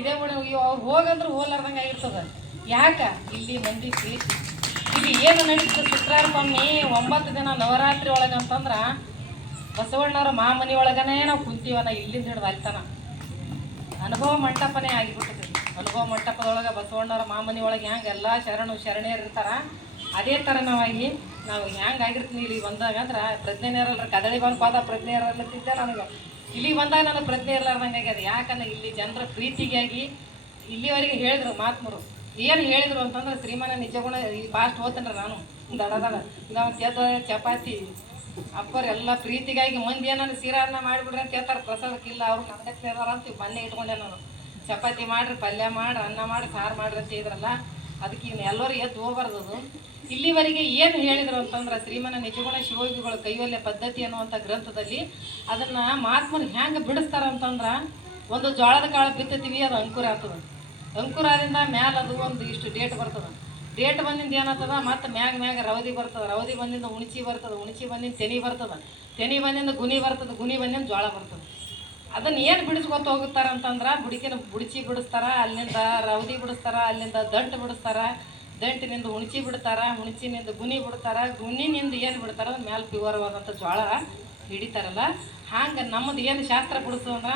ಇದೇ ಮಾಡಿ ಅವ್ರು ಹೋಗಂದ್ರೆ ಹೋಲಾರ್ದಂಗೆ ಆಗಿರ್ತದ. ಯಾಕ ಇಲ್ಲಿ ಮಂದಿ ಪ್ರೀತಿ ಇಲ್ಲಿ ಏನು ನಡೀತದೆ ಶುಕ್ರವಾರಕ್ಕೊಮ್ಮೆ 9 ದಿನ ನವರಾತ್ರಿ ಒಳಗಂತಂದ್ರೆ ಬಸವಣ್ಣವ್ರ ಮಾಮನಿ ಒಳಗನೇ ನಾವು ಕುಂತೀವನ ಇಲ್ಲಿಂದ ಹಿಡಿದು ಅಲ್ತಾನ ಅನುಭವ ಮಂಟಪನೇ ಆಗಿಬಿಡ್ತದೆ. ಅನುಭವ ಮಂಟಪದೊಳಗೆ ಬಸವಣ್ಣವ್ರ ಮಾಮನಿ ಒಳಗೆ ಹೆಂಗೆ ಎಲ್ಲ ಶರಣೆಯರು ಇರ್ತಾರ ಅದೇ ಥರ ನಾವು ಹೆಂಗೆ ಆಗಿರ್ತೀನಿ ಇಲ್ಲಿ ಬಂದಾಗ ಅಂದ್ರೆ ಪ್ರಜ್ಞೆ ಇರಲ್ರ ಕದಳಿ ಬಂದು ಪಾದ ಪ್ರಜ್ಞೆ ಇರಲ್ಲತ್ತಿದ್ದೆ ನನಗೆ ಇಲ್ಲಿಗೆ ಬಂದಾಗ ನನಗೆ ಪ್ರಜ್ಞೆ ಇರಲಾರ್ದಂಗೆ ಆಗ್ಯದ. ಯಾಕಂದ್ರೆ ಇಲ್ಲಿ ಜನರ ಪ್ರೀತಿಗಾಗಿ ಇಲ್ಲಿವರೆಗೆ ಹೇಳಿದ್ರು ಮಹಾತ್ಮರು ಏನು ಹೇಳಿದ್ರು ಅಂತಂದ್ರೆ ಶ್ರೀಮಾನ ನಿಜಗುಣ ಈ ಫಾಸ್ಟ್ ಹೋತನ್ರಿ ನಾನು ದಡದಡ ನಾವು ಚಪಾತಿ ಅಪ್ಪರ್ ಎಲ್ಲ ಪ್ರೀತಿಗಾಗಿ ಮಂದಿ ಏನಾದ್ರು ಸೀರಾನ್ನ ಮಾಡಿಬಿಡ್ರಿ ಅಂತ ಹೇಳ್ತಾರೆ. ಪ್ರಸಾದಕ್ಕಿಲ್ಲ ಅವ್ರು ಕನ್ನಡಕ್ಕೆ ಸೇರಿದಾರ ಅಂತ ಮೊನ್ನೆ ಇಟ್ಕೊಂಡೆ ನಾನು. ಚಪಾತಿ ಮಾಡ್ರಿ, ಪಲ್ಯ ಮಾಡ್ರಿ, ಅನ್ನ ಮಾಡಿ, ಸಾರು ಮಾಡ್ರಿ ಅಂತ ಹೇಳಿದ್ರಲ್ಲ ಅದಕ್ಕೆ ಇನ್ನು ಎಲ್ಲರೂ ಎದ್ದು ಹೋಗ್ಬಾರ್ದು. ಇಲ್ಲಿವರೆಗೆ ಏನು ಹೇಳಿದ್ರು ಅಂತಂದ್ರೆ ಶ್ರೀಮನ ನಿಜಗುಣ ಶಿವಯೋಗಿಗಳ ಕೈವಲ್ಯ ಪದ್ಧತಿ ಅನ್ನುವಂಥ ಗ್ರಂಥದಲ್ಲಿ ಅದನ್ನು ಮಹಾತ್ಮರು ಹೆಂಗೆ ಬಿಡಿಸ್ತಾರ ಅಂತಂದ್ರೆ ಒಂದು ಜೋಳದ ಕಾಳು ಬಿತ್ತತೀವಿ ಅದು ಅಂಕುರ ಆಗ್ತದೆ. ಅಂಕುರದಿಂದ ಮ್ಯಾಲ ಅದು ಒಂದು ಇಷ್ಟು ಡೇಟ್ ಬರ್ತದೆ. ಡೇಟ್ ಬಂದಿಂದ ಏನಾಗ್ತದ ಮತ್ತು ಮ್ಯಾಗ ರವದಿ ಬರ್ತದೆ. ರವದಿ ಬಂದಿಂದ ಉಣಿಚಿ ಬರ್ತದೆ. ಉಣಿಚಿ ಬಂದಿಂದ ತೆನಿ ಬರ್ತದೆ. ತೆನಿ ಬಂದಿಂದ ಗುಣಿ ಬರ್ತದೆ. ಗುಣಿ ಬಂದಿಂದ ಜೋಳ ಬರ್ತದೆ. ಅದನ್ನು ಏನು ಬಿಡಿಸ್ಕೊತ ಹೋಗುತ್ತಾರೆ ಅಂತಂದ್ರೆ ಬುಡಿಚಿ ಬಿಡಿಸ್ತಾರ, ಅಲ್ಲಿಂದ ರವದಿ ಬಿಡಿಸ್ತಾರ, ಅಲ್ಲಿಂದ ದಂಟು ಬಿಡಿಸ್ತಾರ, ದಂಟಿನಿಂದ ಉಣಿಚಿ ಬಿಡ್ತಾರ, ಹುಣಿಚಿನಿಂದ ಗುಣಿ ಬಿಡ್ತಾರ, ಗುಣಿನಿಂದ ಏನು ಬಿಡ್ತಾರ ಮ್ಯಾಲೆ ಪ್ಯೂರ್ವಾದಂಥ ಜೋಳ ಹಿಡಿತಾರಲ್ಲ. ಹಂಗೆ ನಮ್ಮದು ಏನು ಶಾಸ್ತ್ರ ಬಿಡಿಸು ಅಂದ್ರೆ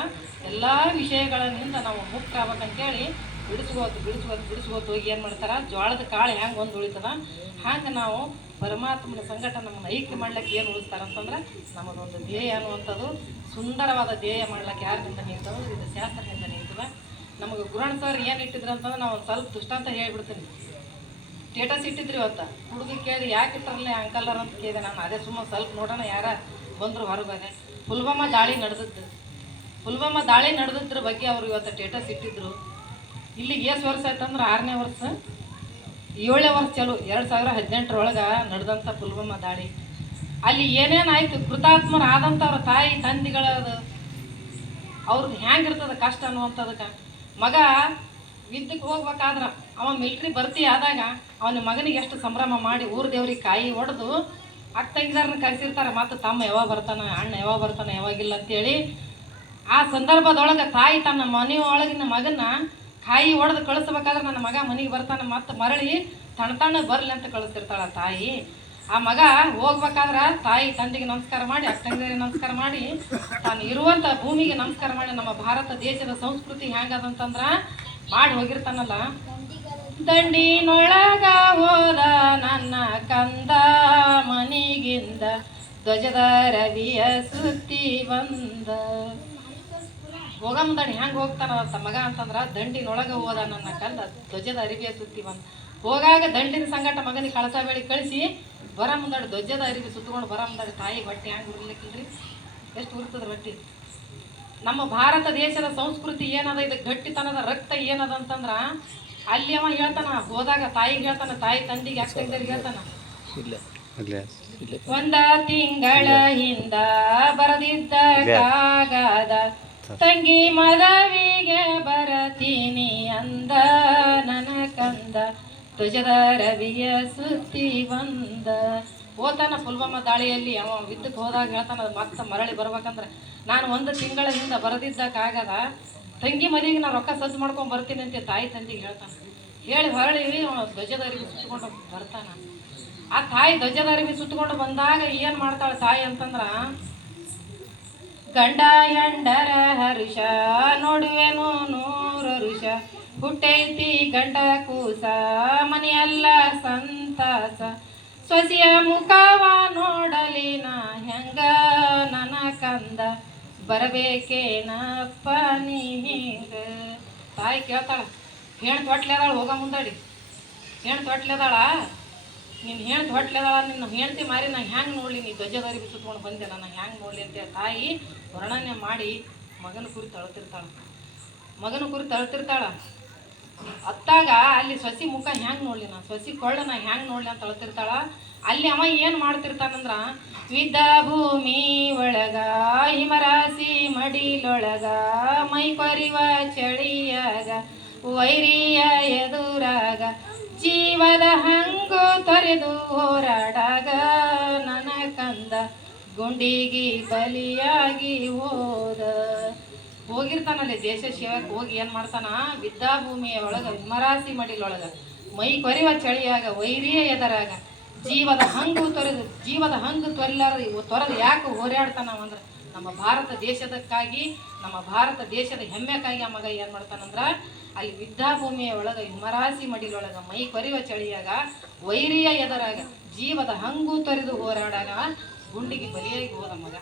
ಎಲ್ಲ ವಿಷಯಗಳಿಂದ ನಾವು ಮುಕ್ತಾಗಬೇಕಂತೇಳಿ ಬಿಡಿಸ್ಕೋತ ಹೋಗಿ ಏನು ಮಾಡ್ತಾರೆ ಜೋಳದ ಕಾಳು ಹೆಂಗೆ ಒಂದು ಉಳಿತದ ಹಂಗೆ ನಾವು ಪರಮಾತ್ಮನ ಸಂಗಟ ನಮ್ಮನ್ನು ಐಕ್ಯ ಮಾಡ್ಲಿಕ್ಕೆ ಏನು ಉಳಿಸ್ತಾರೆ ಅಂತಂದ್ರೆ ನಮ್ಮದೊಂದು ಧ್ಯೇಯ ಅನ್ನುವಂಥದ್ದು ಸುಂದರವಾದ ಧ್ಯೇಯ ಮಾಡ್ಲಿಕ್ಕೆ ಯಾರಿಂದ ನಿಲ್ತದೆ ಇದು ಶಾಸ್ತ್ರದಿಂದ ನಿಲ್ತದೆ. ನಮಗೆ ಗುರುಣ ಸರ್ ಏನು ಇಟ್ಟಿದ್ರು ಅಂತಂದ್ರೆ ನಾವು ಒಂದು ಸ್ವಲ್ಪ ದುಷ್ಟಾಂತ ಹೇಳ್ಬಿಡ್ತೀನಿ. ಸ್ಟೇಟಸ್ ಇಟ್ಟಿದ್ರಿ ಇವತ್ತು ಹುಡುಗಿ ಕೇಳಿದೆ ಯಾಕೆ ಇಟ್ಟರಲ್ಲೇ ಅಂಕಲ್ಲರ್ ಅಂತ ಕೇಳಿದೆ ನಾನು. ಅದೇ ಸುಮ್ಮನೆ ಸ್ವಲ್ಪ ನೋಡೋಣ ಯಾರ ಬಂದರು ಹೊರಗಡೆ. ಪುಲ್ವಾಮಾ ದಾಳಿ ನಡೆದಿದ್ರ ಬಗ್ಗೆ ಅವರು ಇವತ್ತು ಸ್ಟೇಟಸ್ ಇಟ್ಟಿದ್ರು. ಇಲ್ಲಿ ಎಷ್ಟು ವರ್ಷ ಆಯ್ತಂದ್ರೆ 6ನೇ ವರ್ಷ 7ನೇ ವರ್ಷ ಚಲೋ 2018 ನಡೆದಂಥ ಪುಲ್ವಾಮಾ ದಾಳಿ ಅಲ್ಲಿ ಏನೇನಾಯ್ತು ಕೃತಾತ್ಮರು ಆದಂಥವ್ರ ತಾಯಿ ತಂದೆಗಳದು ಅವ್ರದ್ದು ಹೆಂಗಿರ್ತದೆ ಕಷ್ಟ ಅನ್ನುವಂಥದಕ್ಕೆ. ಮಗ ವಿದ್ಯಕ್ಕೆ ಹೋಗ್ಬೇಕಾದ್ರೆ ಅವ ಮಿಲ್ಟ್ರಿ ಭರ್ತಿ ಆದಾಗ ಅವನ ಮಗನಿಗೆ ಎಷ್ಟು ಸಂಭ್ರಮ ಮಾಡಿ ಊರು ದೇವ್ರಿಗೆ ಕಾಯಿ ಹೊಡೆದು ಅಕ್ಕ ತಂಗಿದಾರನ್ನ ಕರೆಸಿರ್ತಾರೆ. ಮತ್ತು ತಮ್ಮ ಯಾವಾಗ ಬರ್ತಾನೆ, ಅಣ್ಣ ಯಾವಾಗ ಬರ್ತಾನೆ, ಯಾವಾಗಿಲ್ಲ ಅಂತೇಳಿ ಆ ಸಂದರ್ಭದೊಳಗೆ ತಾಯಿ ತನ್ನ ಮನೆಯೊಳಗಿನ ಮಗನ ಕಾಯಿ ಹೊಡೆದು ಕಳಿಸ್ಬೇಕಾದ್ರೆ ನನ್ನ ಮಗ ಮನೆಗೆ ಬರ್ತಾನೆ ಮತ್ತು ಮರಳಿ ತಣ್ಣ ಬರಲಿ ಅಂತ ಕಳಿಸ್ತಿರ್ತಾಳೆ ತಾಯಿ. ಆ ಮಗ ಹೋಗ್ಬೇಕಾದ್ರೆ ತಾಯಿ ತಂದೆಗೆ ನಮಸ್ಕಾರ ಮಾಡಿ ಅಕ್ಕ ತಂಗಿದಾರಿಗೆ ನಮಸ್ಕಾರ ಮಾಡಿ ತಾನು ಇರುವಂಥ ಭೂಮಿಗೆ ನಮಸ್ಕಾರ ಮಾಡಿ ನಮ್ಮ ಭಾರತ ದೇಶದ ಸಂಸ್ಕೃತಿ ಹೆಂಗದಂತಂದ್ರೆ ಮಾಡಿ ಹೋಗಿರ್ತಾನಲ್ಲ. ದಂಡಿನೊಳಗ ಹೋದ ನನ್ನ ಕಂದ ಮನಿಗಿಂದ ಧ್ವಜದ ರವಿಯ ಸುತ್ತಿ ಬಂದ. ಹೋಗ ಮುಂದಡಿ ಹೆಂಗೆ ಹೋಗ್ತಾನಂತ ಮಗ ಅಂತಂದ್ರೆ ದಂಡಿನೊಳಗೆ ಹೋದ ನನ್ನ ಕಂದ ಧ್ವಜದ ಅರಿವಿಯ ಸುತ್ತಿ ಬಂದ. ಹೋಗಾಗ ದಂಡಿನ ಸಂಗಟ ಮಗನಿಗೆ ಕಳಸ ಬೇಳಿ ಕಳಿಸಿ ಬರ ಮುಂದಾಡಿ ಧ್ವಜದ ಅರಿವಿ ಸುತ್ತಕೊಂಡು ಬರ ಮುಂದಾಡಿ ತಾಯಿ ಹೊಟ್ಟೆ ಹೆಂಗೆ ಉರ್ಲಿಕ್ಕಿಲ್ರಿ ಎಷ್ಟು ಉರ್ತದ ಹೊಟ್ಟೆ. ನಮ್ಮ ಭಾರತ ದೇಶದ ಸಂಸ್ಕೃತಿ ಏನದ ಇದು ಗಟ್ಟಿತನದ ರಕ್ತ ಏನದ ಅಂತಂದ್ರ ಅಲ್ಲಿ ಅವ ಹೇಳ್ತಾನ ಹೋದಾಗ ತಾಯಿಗೆ ಹೇಳ್ತಾನ, ತಾಯಿ ತಂದಿಗೆ ಅಕ್ಕ ತಂಗಿದರಿಗೆ ಹೇಳ್ತಾನ, ಒಂದ ತಿಂಗಳ ಹಿಂದ ಬರದಿದ್ದ ಕಾಗದ ತಂಗಿ ಮದವಿಗೆ ಬರತೀನಿ ಅಂದ ನನ್ನ ಕಂದ ಧ್ವಜದ ರವಿಯ ಸುತ್ತಿ ಬಂದ. ಹೋತಾನ ಪುಲ್ವಾಮಾ ದಾಳಿಯಲ್ಲಿ ಅವ ವಿದ್ಯುತ್ ಹೋದಾಗ ಹೇಳ್ತಾನ ಮತ್ತೆ ಮರಳಿ ಬರ್ಬೇಕಂದ್ರೆ ನಾನು 1 ತಿಂಗಳ ಹಿಂದ ಬರದಿದ್ದಕ್ಕಾಗದ ತಂಗಿ ಮದುವೆಗೆ ನಾನು ರೊಕ್ಕ ಸಜ್ಜು ಮಾಡ್ಕೊಂಡು ಬರ್ತೀನಿ ಅಂತ ತಾಯಿ ತಂದಿಗೆ ಹೇಳ್ತಾನೆ. ಹೇಳಿ ಹೊರಳಿ ಅವನು ಧ್ವಜದ ಅರಿವಿ ಸುತ್ತಕೊಂಡು ಬರ್ತಾನ. ಆ ತಾಯಿ ಧ್ವಜದ ಅರಿವಿ ಸುತ್ತಕೊಂಡು ಬಂದಾಗ ಏನು ಮಾಡ್ತಾಳೆ ತಾಯಿ ಅಂತಂದ್ರೆ ಗಂಡ ಹೆಂಡರ ಹರುಷ ನೋಡುವೆನು 100 ಋಷ ಹುಟ್ಟೈತಿ ಗಂಡ ಕೂಸ ಮನೆಯಲ್ಲ ಸಂತಾಸ ಸೊಸೆಯ ಮುಖವ ನೋಡಲಿ ನಾ ಹೆಂಗ ನನ್ನ ಕಂದ ಬರಬೇಕೇನಪ್ಪ ನೀ ಹಿಂಗ. ತಾಯಿ ಕೇಳ್ತಾಳ, ಹೆಣ್ಣು ತೊಟ್ಲೆದಾಳ ಹೋಗ ಮುಂದಾಡಿ ಹೆಣ್ಣು ತೊಟ್ಲೆದಾಳ ನೀನು ಹೆಣ್ಣು ತೊಟ್ಲೆದಾಳ ನಿನ್ನ ಹೆಣ್ತಿ ಮಾರಿ ನಾ ಹೆಂಗೆ ನೋಡಲಿ ನೀ ಧ್ವಜದ ಅರಿವಿ ಸುತ್ಕೊಂಡು ಬಂದೆ ನಾನು ಹೆಂಗೆ ನೋಡಲಿ ಅಂತೇಳಿ ತಾಯಿ ವರ್ಣನೆ ಮಾಡಿ ಮಗನ ಕುರಿ ತಳ್ತಿರ್ತಾಳ. ಅತ್ತಾಗ ಅಲ್ಲಿ ಸೊಸಿ ಮುಖ ಹೆಂಗೆ ನೋಡಲಿ ನಾ ಸೊಸಿ ಕೊಳ್ಳ ನಾ ಹೆಂಗೆ ನೋಡಲಿ ಅಂತ ಅಳ್ತಿರ್ತಾಳ. ಅಲ್ಲಿ ಅವ ಏನು ಮಾಡ್ತಿರ್ತಾನಂದ್ರ ವಿದ್ದ ಭೂಮಿ ಒಳಗ ಹಿಮರಾಶಿ ಮಡಿಲೊಳಗ ಮೈ ಕೊರಿವ ಚಳಿಯಾಗ ವೈರಿಯ ಎದುರಾಗ ಜೀವದ ಹಂಗು ತೊರೆದು ಹೋರಾಡಾಗ ನನ್ನ ಕಂದ ಗುಂಡಿಗೆ ಬಲಿಯಾಗಿ ಹೋದ. ಹೋಗಿರ್ತಾನಲ್ಲಿ ದೇಶ ಸೇವಕ್ಕೆ ಹೋಗಿ ಏನು ಮಾಡ್ತಾನ, ವಿದ್ಯಾಭೂಮಿಯ ಒಳಗೆ ವಿಮರಾಸಿ ಮಡಿಲೊಳಗ ಮೈ ಕೊರಿವ ಚಳಿಯಾಗ ವೈರಿಯ ಎದರಾಗ ಜೀವದ ಹಂಗು ತೊರೆದು ಯಾಕೆ ಹೋರಾಡ್ತಾನ ಅಂದ್ರೆ ನಮ್ಮ ಭಾರತ ದೇಶದಕ್ಕಾಗಿ, ನಮ್ಮ ಭಾರತ ದೇಶದ ಹೆಮ್ಮೆಕ್ಕಾಗಿ ಆ ಮಗ ಏನು ಮಾಡ್ತಾನಂದ್ರ ಅಲ್ಲಿ ವಿದ್ಯಾಭೂಮಿಯ ಒಳಗೆ ವಿಮರಾಸಿ ಮಡಿಲೊಳಗ ಮೈ ಕೊರಿವ ಚಳಿಯಾಗ ವೈರಿಯ ಎದರಾಗ ಜೀವದ ಹಂಗು ತೊರೆದು ಹೋರಾಡಾಗ ಗುಂಡಿಗೆ ಬಲಿಯಾಗಿ ಹೋದ ಮಗ.